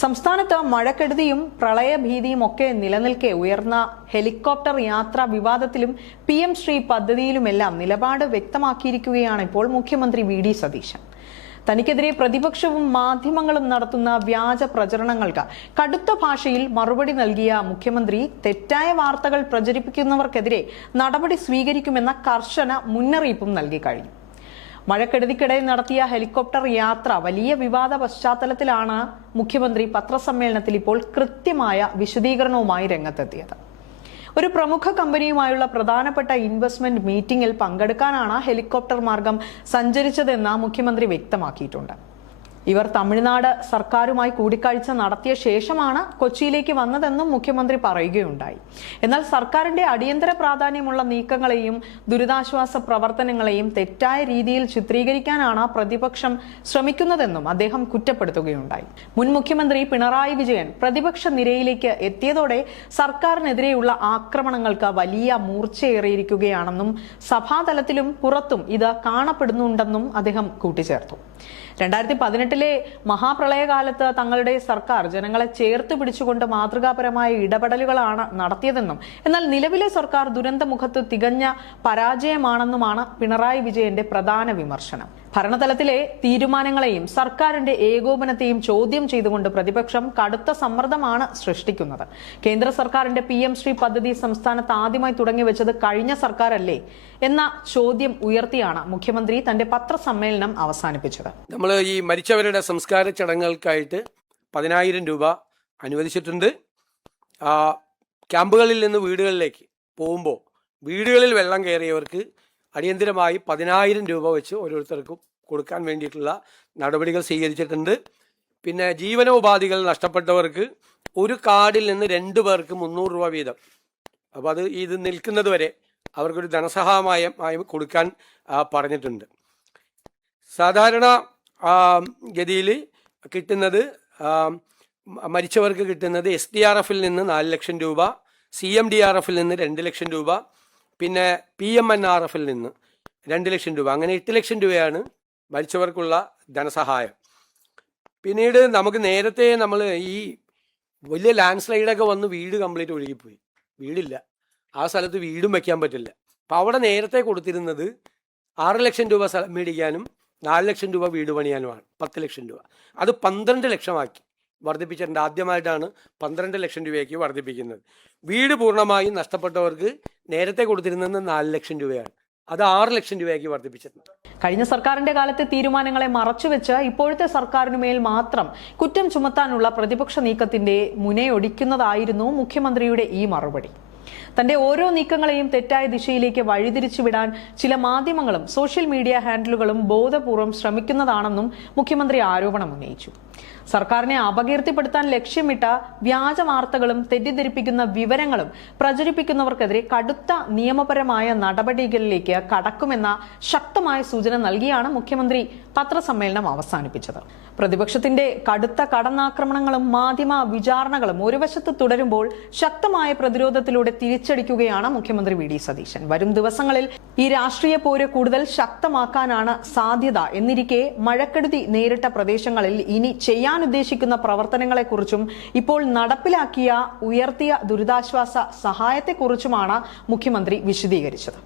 സംസ്ഥാനത്ത് മഴക്കെടുതിയും പ്രളയഭീതിയും ഒക്കെ നിലനിൽക്കെ ഉയർന്ന ഹെലികോപ്റ്റർ യാത്രാ വിവാദത്തിലും PM ശ്രീ പദ്ധതിയിലുമെല്ലാം നിലപാട് വ്യക്തമാക്കിയിരിക്കുകയാണ് ഇപ്പോൾ മുഖ്യമന്ത്രി VD സതീശൻ. തനിക്കെതിരെ പ്രതിപക്ഷവും മാധ്യമങ്ങളും നടത്തുന്ന വ്യാജ പ്രചരണങ്ങൾക്ക് കടുത്ത ഭാഷയിൽ മറുപടി നൽകിയ മുഖ്യമന്ത്രി തെറ്റായ വാർത്തകൾ പ്രചരിപ്പിക്കുന്നവർക്കെതിരെ നടപടി സ്വീകരിക്കുമെന്ന കർശന മുന്നറിയിപ്പും നൽകി കഴിഞ്ഞു. മഴക്കെടുതിക്കിടെ നടത്തിയ ഹെലികോപ്റ്റർ യാത്ര വലിയ വിവാദ പശ്ചാത്തലത്തിലാണ് മുഖ്യമന്ത്രി പത്രസമ്മേളനത്തിൽ ഇപ്പോൾ കൃത്യമായ വിശദീകരണവുമായി രംഗത്തെത്തിയത്. ഒരു പ്രമുഖ കമ്പനിയുമായുള്ള പ്രധാനപ്പെട്ട ഇൻവെസ്റ്റ്മെന്റ് മീറ്റിംഗിൽ പങ്കെടുക്കാനാണ് ഹെലികോപ്റ്റർ മാർഗം സഞ്ചരിച്ചതെന്ന് മുഖ്യമന്ത്രി വ്യക്തമാക്കിയിട്ടുണ്ട്. ഇവർ തമിഴ്നാട് സർക്കാരുമായി കൂടിക്കാഴ്ച നടത്തിയ ശേഷമാണ് കൊച്ചിയിലേക്ക് വന്നതെന്നും മുഖ്യമന്ത്രി പറയുകയുണ്ടായി. എന്നാൽ സർക്കാരിന്റെ അടിയന്തര പ്രാധാന്യമുള്ള നീക്കങ്ങളെയും ദുരിതാശ്വാസ പ്രവർത്തനങ്ങളെയും തെറ്റായ രീതിയിൽ ചിത്രീകരിക്കാനാണ് പ്രതിപക്ഷം ശ്രമിക്കുന്നതെന്നും അദ്ദേഹം കുറ്റപ്പെടുത്തുകയുണ്ടായി. മുൻ മുഖ്യമന്ത്രി പിണറായി വിജയൻ പ്രതിപക്ഷ നിരയിലേക്ക് എത്തിയതോടെ സർക്കാരിനെതിരെയുള്ള ആക്രമണങ്ങൾക്ക് വലിയ മൂർച്ചയേറിയിരിക്കുകയാണെന്നും സഭാതലത്തിലും പുറത്തും ഇത് കാണപ്പെടുന്നുണ്ടെന്നും അദ്ദേഹം കൂട്ടിച്ചേർത്തു. 2018 മഹാപ്രളയകാലത്ത് തങ്ങളുടെ സർക്കാർ ജനങ്ങളെ ചേർത്ത് പിടിച്ചുകൊണ്ട് മാതൃകാപരമായ ഇടപെടലുകളാണ് നടത്തിയതെന്നും എന്നാൽ നിലവിലെ സർക്കാർ ദുരന്തമുഖത്ത് തികഞ്ഞ പരാജയമാണെന്നുമാണ് പിണറായി വിജയന്റെ പ്രധാന വിമർശനം. ഭരണതലത്തിലെ തീരുമാനങ്ങളെയും സർക്കാരിന്റെ ഏകോപനത്തെയും ചോദ്യം ചെയ്തുകൊണ്ട് പ്രതിപക്ഷം കടുത്ത സമ്മർദ്ദമാണ് സൃഷ്ടിക്കുന്നത്. കേന്ദ്ര സർക്കാരിന്റെ PM ശ്രീ പദ്ധതി സംസ്ഥാനത്ത് ആദ്യമായി തുടങ്ങിവെച്ചത് കഴിഞ്ഞ സർക്കാരല്ലേ എന്ന ചോദ്യം ഉയർത്തിയാണ് മുഖ്യമന്ത്രി തന്റെ പത്രസമ്മേളനം അവസാനിപ്പിച്ചത്. നമ്മൾ ഈ മരിച്ചവരുടെ സംസ്കാര ചടങ്ങുകൾക്കായിട്ട് 10,000 രൂപ അനുവദിച്ചിട്ടുണ്ട്. ക്യാമ്പുകളിൽ നിന്ന് വീടുകളിലേക്ക് പോകുമ്പോൾ വീടുകളിൽ വെള്ളം കയറിയവർക്ക് അടിയന്തിരമായി 10,000 രൂപ വെച്ച് ഓരോരുത്തർക്കും കൊടുക്കാൻ വേണ്ടിയിട്ടുള്ള നടപടികൾ സ്വീകരിച്ചിട്ടുണ്ട്. പിന്നെ ജീവനോപാധികൾ നഷ്ടപ്പെട്ടവർക്ക് ഒരു കാർഡിൽ നിന്ന് 2 പേർക്ക് 300 രൂപ വീതം, അപ്പോൾ അത് ഇത് നിൽക്കുന്നത് വരെ അവർക്കൊരു ധനസഹായമായി കൊടുക്കാൻ പറഞ്ഞിട്ടുണ്ട്. സാധാരണ ഗതിയിൽ കിട്ടുന്നത് മരിച്ചവർക്ക് കിട്ടുന്നത് SDRF-ൽ നിന്ന് 4 ലക്ഷം രൂപ, CMDRF-ൽ നിന്ന് 2 ലക്ഷം രൂപ, പിന്നെ PMNRF-ൽ നിന്ന് 2 ലക്ഷം രൂപ, അങ്ങനെ 8 ലക്ഷം രൂപയാണ് മരിച്ചവർക്കുള്ള ധനസഹായം. പിന്നീട് നമുക്ക് നേരത്തെ നമ്മൾ ഈ വലിയ ലാൻഡ് സ്ലൈഡൊക്കെ വന്ന് വീട് കംപ്ലീറ്റ് ഒഴുകിപ്പോയി, വീടില്ല, ആ സ്ഥലത്ത് വീടും വയ്ക്കാൻ പറ്റില്ല. അപ്പോൾ അവിടെ നേരത്തെ കൊടുത്തിരുന്നത് 6 ലക്ഷം രൂപ സ്ഥലം മേടിക്കാനും 4 ലക്ഷം രൂപ വീട് പണിയാനുമാണ്, 10 ലക്ഷം രൂപ. അത് 12 ലക്ഷമാക്കി വർദ്ധിപ്പിച്ചിട്ടുണ്ട്. ആദ്യമായിട്ടാണ് 12 ലക്ഷം രൂപയ്ക്ക് വർദ്ധിപ്പിക്കുന്നത്. വീട് പൂർണ്ണമായും നഷ്ടപ്പെട്ടവർക്ക് നേരത്തെ കൊടുത്തിരുന്നത് 4 ലക്ഷം രൂപയാണ്, അത് 6 ലക്ഷം രൂപയ്ക്ക് വർദ്ധിപ്പിച്ചിട്ടുണ്ട്. കഴിഞ്ഞ സർക്കാരിന്റെ കാലത്തെ തീരുമാനങ്ങളെ മറച്ചുവെച്ച് ഇപ്പോഴത്തെ സർക്കാരിനുമേൽ മാത്രം കുറ്റം ചുമത്താനുള്ള പ്രതിപക്ഷ നീക്കത്തിന്റെ മുനയൊടിക്കുന്നതായിരുന്നു മുഖ്യമന്ത്രിയുടെ ഈ മറുപടി. തന്റെ ഓരോ നീക്കങ്ങളെയും തെറ്റായ ദിശയിലേക്ക് വഴിതിരിച്ചു വിടാൻ ചില മാധ്യമങ്ങളും സോഷ്യൽ മീഡിയ ഹാൻഡിലുകളും ബോധപൂർവം ശ്രമിക്കുന്നതാണെന്നും മുഖ്യമന്ത്രി ആരോപണം ഉന്നയിച്ചു. സർക്കാരിനെ അപകീർത്തിപ്പെടുത്താൻ ലക്ഷ്യമിട്ട വ്യാജ വാർത്തകളും തെറ്റിദ്ധരിപ്പിക്കുന്ന വിവരങ്ങളും പ്രചരിപ്പിക്കുന്നവർക്കെതിരെ കടുത്ത നിയമപരമായ നടപടികളിലേക്ക് കടക്കുമെന്ന ശക്തമായ സൂചന നൽകിയാണ് മുഖ്യമന്ത്രി പത്രസമ്മേളനം അവസാനിപ്പിച്ചത്. പ്രതിപക്ഷത്തിന്റെ കടുത്ത കടന്നാക്രമണങ്ങളും മാധ്യമ വിചാരണകളും ഒരു വശത്ത് തുടരുമ്പോൾ ശക്തമായ പ്രതിരോധത്തിലൂടെ തിരിച്ചടിക്കുകയാണ് മുഖ്യമന്ത്രി VD സതീശൻ. വരും ദിവസങ്ങളിൽ ഈ രാഷ്ട്രീയ പോര് കൂടുതൽ ശക്തമാക്കാനാണ് സാധ്യത എന്നിരിക്കെ മഴക്കെടുതി നേരിട്ട പ്രദേശങ്ങളിൽ ഇനി ഉദ്ദേശിക്കുന്ന പ്രവർത്തനങ്ങളെക്കുറിച്ചും ഇപ്പോൾ നടപ്പിലാക്കിയ ഉയർത്തിയ ദുരിതാശ്വാസ സഹായത്തെക്കുറിച്ചുമാണ് മുഖ്യമന്ത്രി വിശദീകരിച്ചത്.